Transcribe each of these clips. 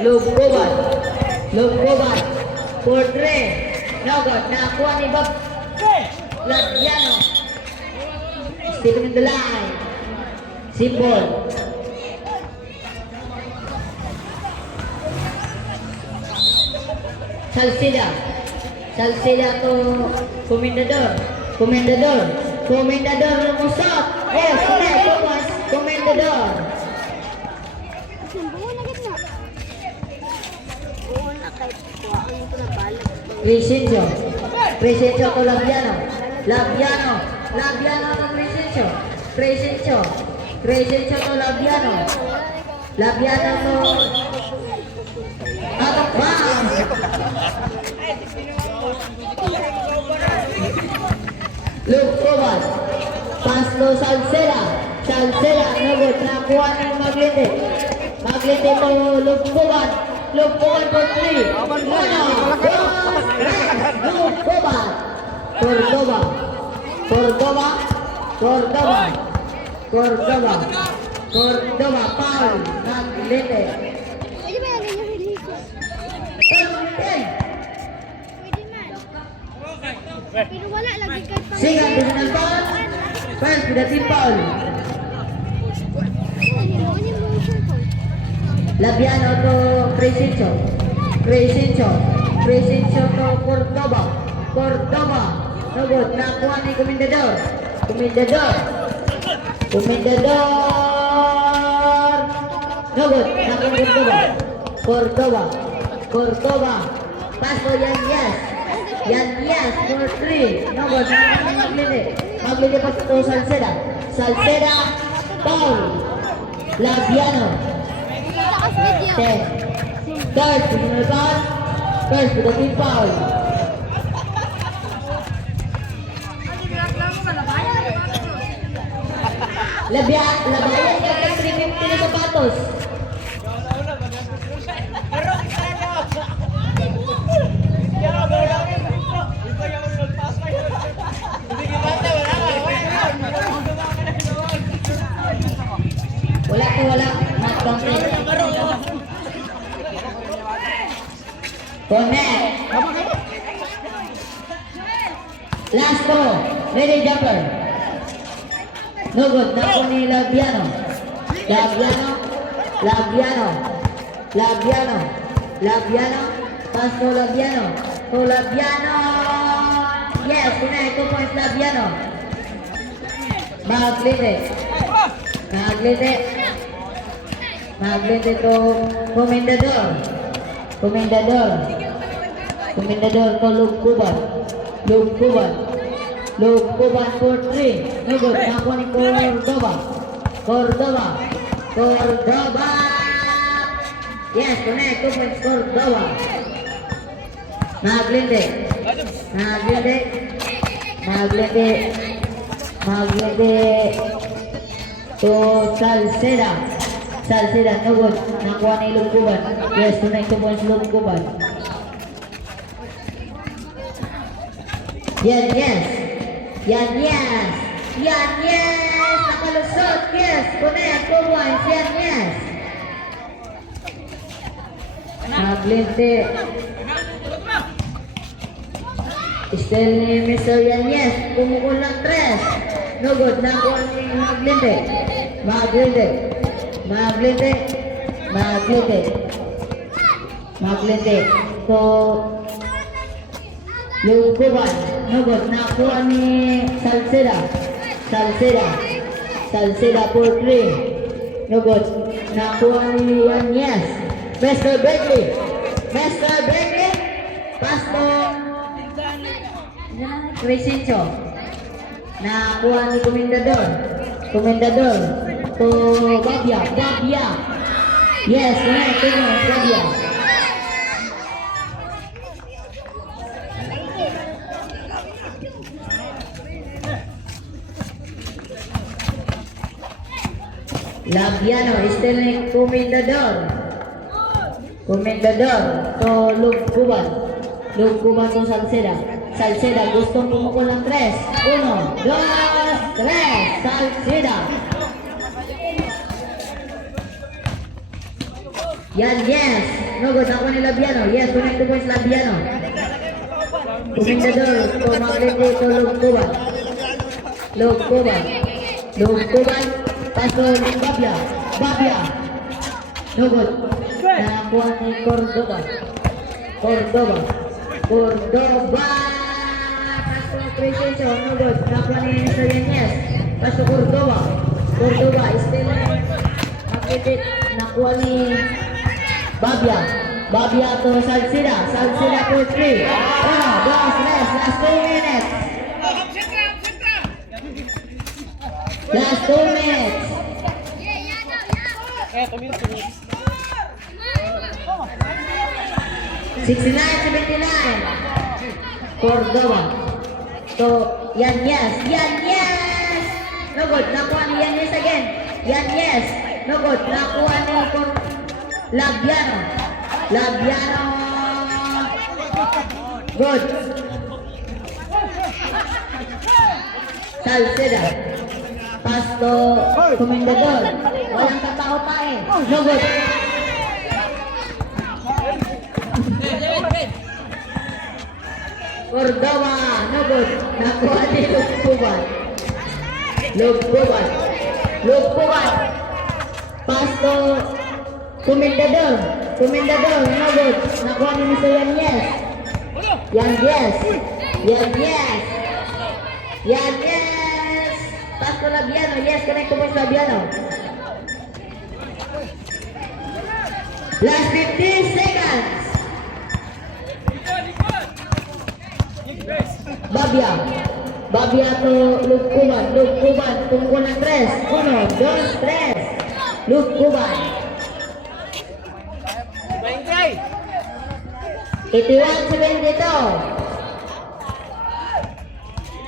Lugkuban. Lugkuban. For 3. No good. Nakuha ni Bob Labiano. Stepping in the line. Simple. Salcida. Salcida to Comendador. Comendador. Comendador lumusot. Yes, correct. Thomas. Comendador. Crescencio. Crescencio to Labiano. Labiano. Labiano to Crescencio. Crescencio. Crescencio to Labiano. Labiano to Atakbang. Lugkuban. Pass to Salceda. Salceda. Nagod. Nakuha ng Maglinde. Maglinde to Lugkuban. Lugkuban for 3. Lugkuban. Cordoba. Cordoba. Cordoba. Cordoba. Cordoba. Foul. Maglinde. Pwede ba yan yung release? 10. Pero wala lagi kay pang... Second personal foul. First with the team foul. Labiano to Crescencio. Crescencio. Crescencio to Cordoba. Cordoba. No good. Nakuha ni Comendador. Comendador. Comendador. No good. Nakuha ni Cordoba. Cordoba. Cordoba. Pass to Yandias. Yandias for 3. No good. Nakuha ni Maglinde. Maglinde pass to Salceda. Salceda. Foul. Labiano. Lakas video. 10. Third personal foul. First with the team foul. Labayan ka ng 350 na sapatos. Wala to wala. Not counted. Connect. Last throw. Ready jumper. No good. Nakuha ni Labiano. Labiano. Labiano. Labiano. Labiano. Pass to Labiano. To Labiano. Yes, connect. 2 points Labiano. Maglinde. Maglinde. Maglinde to Comendador. Comendador. Comendador to Lugkuban. Lugkuban. Lugkuban for 3. No good. Nakuha ni Cordoba. Cordoba. Cordoba. Yes, connect. 2 points Cordoba. Maglinde. Maglinde. Maglinde. Maglinde to Salceda. Salceda. No good. Nakuha ni Lugkuban. Yes, connect. 2 points Lugkuban. Yan, yes. Yan, yes. Yan, yes. Nakalusot. Yes. Connect. 2 points. Yan, yes. Maglinde. Still ni Mr. Yan, yes. Kumukul ng 3. No good. Nakuha ni Maglinde. Maglinde. Maglinde. Maglinde. Maglinde. So, Lugkuban. No good. Nakuha ni Salceda. Salceda. Salceda for 3. No good. Nakuha ni Yan, yes. Mr. Bentley. Mr. Bentley. Pass to Crescencio. Nakuha ni Comendador. Comendador. To Babia. Babia. Yes, right. Babia. Labiano, still ni Comendador. Comendador to Lugkuban. Lugkuban to Salceda. Salceda gustong pumukul ng 3. 1, 2, 3. Salceda. Yan, yes. No good. Nakuha ni Labiano. Yes, connect 2 points Labiano. Comendador. Tumakliti ito Lugkuban. Lugkuban. Lugkuban. Paso ni Babia. Babia. No good. Nakuha ni Cordoba. Cordoba. Cordoba. Paso ni Precision. No good. Nakuha ni Soyenyes. Paso Cordoba. Cordoba. Still makitit. Nakuha ni Babia. Babia to Salsida. Salsida for 3. Last 2 minutes. Last 2 minutes. 69-79. Cordoba. So, Yan yes. Yan yes. No good. Nakuha ni Yan yes again. Yan yes. No good. Nakuha ni Labiano. Labiano. Good. Salceda. Pasto Comendador. Walang katao pa eh. No good. Cordoba. No good. Nakuha ni Lugkuban. Lugkuban. Lugkuban. Pasto Comendador. Comendador. No good. Nakuha ni Mr. Yan yes. Yan yes. Yan yes. Yan yes. Pasto Labiano. Yes, connect to Pasto Labiano. Last 15 seconds. Babia. Babia to Lugkuban. Lugkuban. Tungkol ng 3. 1, 2, 3. Lugkuban. 81-72.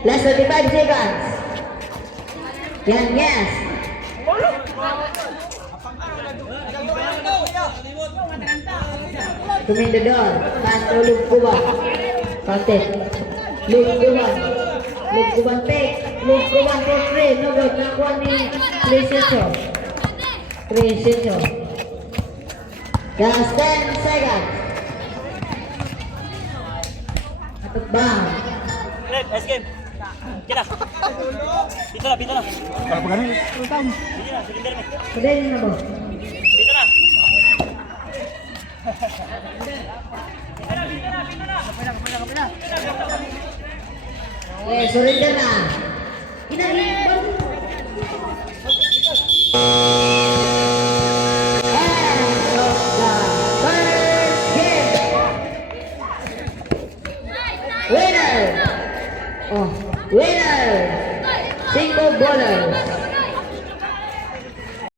Last 35 seconds. Yan, yes. Comendador. Pasto Lugkuban. Contact. Lugkuban. Lugkuban take. Lugkuban for 3. No good. Nakuha ni Precision. Precision. Just 10 seconds. Atot bang. Red, ice game. Kira. Dito na, dito na. Para pa ganun. Dito na, silinder na. Pwede na mo. Dito na. Okay, surrender na. Inahin. Winner! Oh, winner! 5 bowlers.